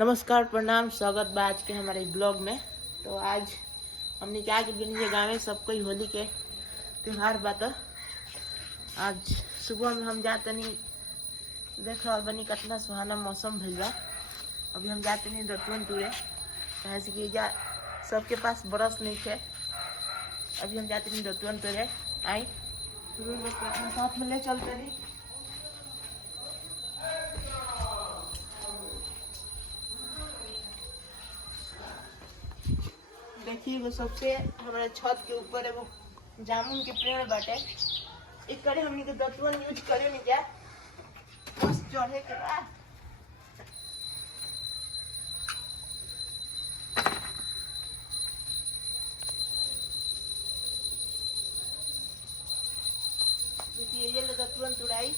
नमस्कार, प्रणाम, स्वागत बा आज के हमारे ब्लॉग में। तो आज हमने क्या कि गाँव में सब कोई होली के त्यौहार बा। तो आज सुबह में हम जाते नहीं देख रहा बनी कितना सुहाना मौसम भइल बा। अभी हम जाते नहीं दतवन टूरे कहे से कि जा सबके पास बरस नहीं है। अभी हम जाते नहीं दतवन टूरे आई अपने साथ में ले चलते नहीं। देखिए वो सबसे हमारे छत के ऊपर एगो जामुन के पेड़ बाटे। एक करे हमनी के दतवन यूज करे नहीं क्या बस चढ़े के बाद देखिए ये ले दतवन तुड़ाई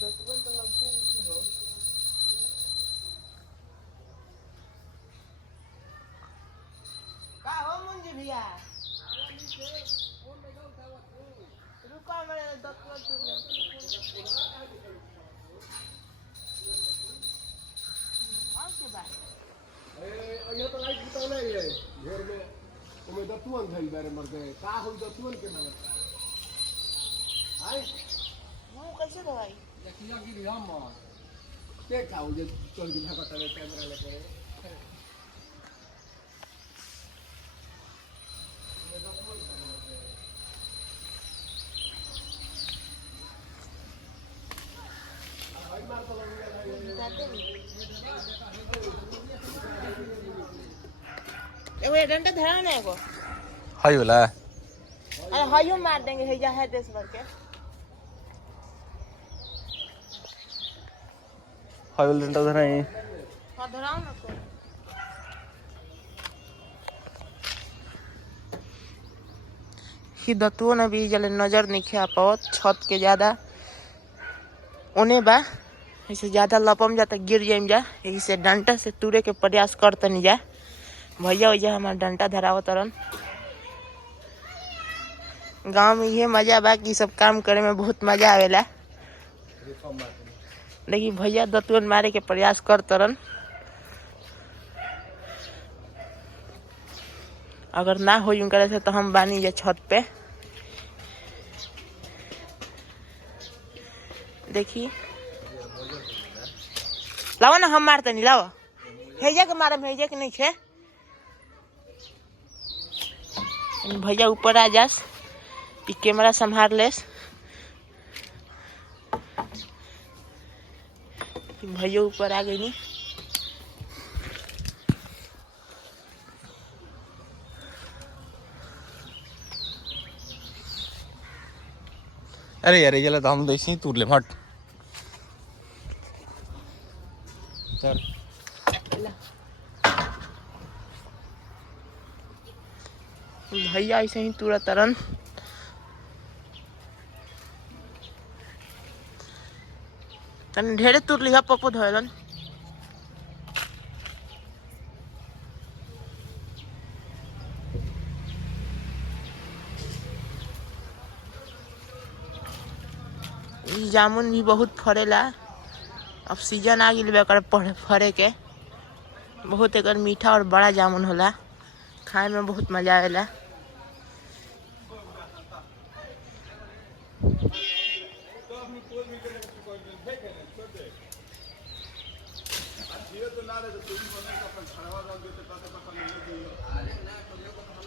दतवन तो लगते नहीं हो। मुंजी भैया रुका मेरे दतवन और के बाद ये तो लाइट बुतौले है घर में ओमे दतवन धइल बारे मर गए का होई दतवन के नाम आई वो कैसे दवाई देखिया कि हम के खाओ जे चल के भागत है कैमरा लेके एगो डंडा धरा ना एगो हाई वाला अरे हाइयो मार देंगे हैजा है देश भर के हाई वाला डंडा उधर है। हाँ धराओ ना तो ही दतुओ न भी जले नजर नहीं खा पावत छत के ज्यादा ओने बा ऐसे ज्यादा लपम जाता गिर जाइम जा यही से डंटा से तुरे के प्रयास करते नहीं जा। भैया वैया हमारा डंटा धराव तरन गांव में ये मजा बा कि सब काम करे में बहुत मजा आवेला। लेकिन भैया दतुअन मारे के प्रयास कर तरन अगर ना हो करे से तो हम बानी जा छत पे। देखिए लाओ ना हम मारते नहीं लाओ हेजा के मारे हेजा के नहीं छे भैया ऊपर आ जास ई कैमरा संभाल लेस भैया ऊपर आ गई नहीं। अरे यार ये चला तो हम तो इसी ही तूर ले हट चल भैया ऐसे ही तुरंत तरन तन ढेरे तुर लिहा पप्पू धरन जामुन भी बहुत फरेला। अब सीजन आ गई फरे के बहुत एक मीठा और बड़ा जामुन होला खाए में बहुत मजा आवेला।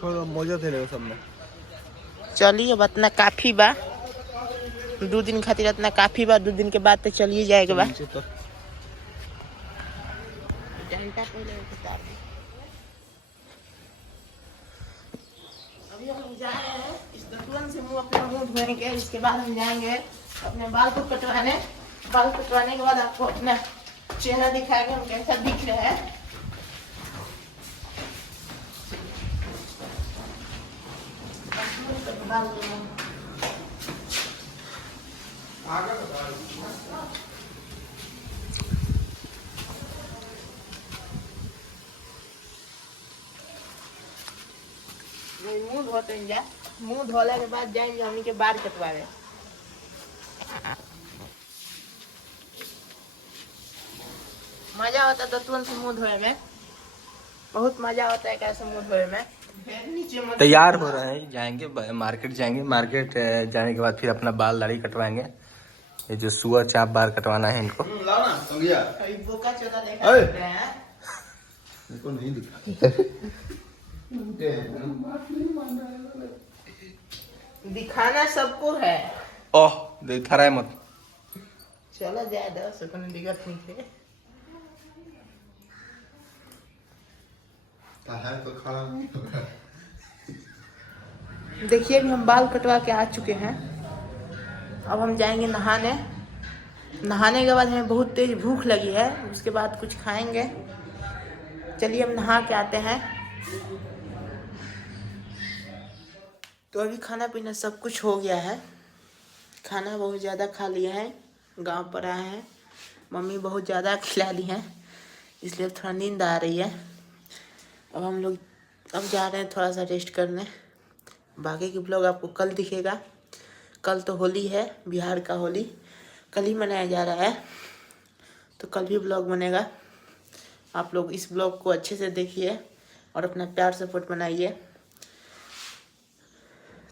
छोड़ो मौजा थे ले सब में चलिए अब इतना काफी बा 2 दिन खातिर इतना काफी बा 2 दिन के बाद तो चलिए जाएगा बा। डंडा पहले उतार दे। अभी हम जा रहे हैं इस दतुअन से अपना मुंह धोएंगे। इसके बाद हम जाएंगे अपने बाल को कटवाने। बाल कटवाने के बाद आपको अपना चेहरा दिखाएंगे हम कैसा दिख रहे हैं। मुंह धोते हैं मुंह धोने के बाद जाएंगे हमनी के बाल कटवावे। मजा होता तो तुरंत से मुंह धोए में, बहुत मजा होता है कैसे मुंह धोए में। नीचे मत तैयार हो रहे हैं, जाएंगे मार्केट जाएंगे। मार्केट जाने के बाद फिर अपना बाल दाढ़ी कटवाएंगे। ये जो सुअर चाप बाल कटवाना है इनको। लाना संगिया कहीं बोका चोदा देखा अरे! करते हैं। इनको नहीं दिखा दिखाना सबको है। ओह दिखा रहा है मत। चलो जाए दो, उसको कोई दिक्कत नहीं है। है तो खड़ा नहीं होगा। देखिए अभी हम बाल कटवा के आ चुके हैं। अब हम जाएंगे नहाने। नहाने के बाद हमें बहुत तेज भूख लगी है, उसके बाद कुछ खाएंगे। चलिए हम नहा के आते हैं। तो अभी खाना पीना सब कुछ हो गया है। खाना बहुत ज़्यादा खा लिया है, गांव पर आए हैं, मम्मी बहुत ज़्यादा खिला दी है, इसलिए थोड़ा नींद आ रही है। अब हम लोग अब जा रहे हैं थोड़ा सा रेस्ट करने। बाकी की ब्लॉग आपको कल दिखेगा। कल तो होली है, बिहार का होली कल ही मनाया जा रहा है, तो कल भी ब्लॉग बनेगा। आप लोग इस ब्लॉग को अच्छे से देखिए और अपना प्यार सपोर्ट बनाइए।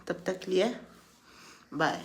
तब तक के लिए बाय।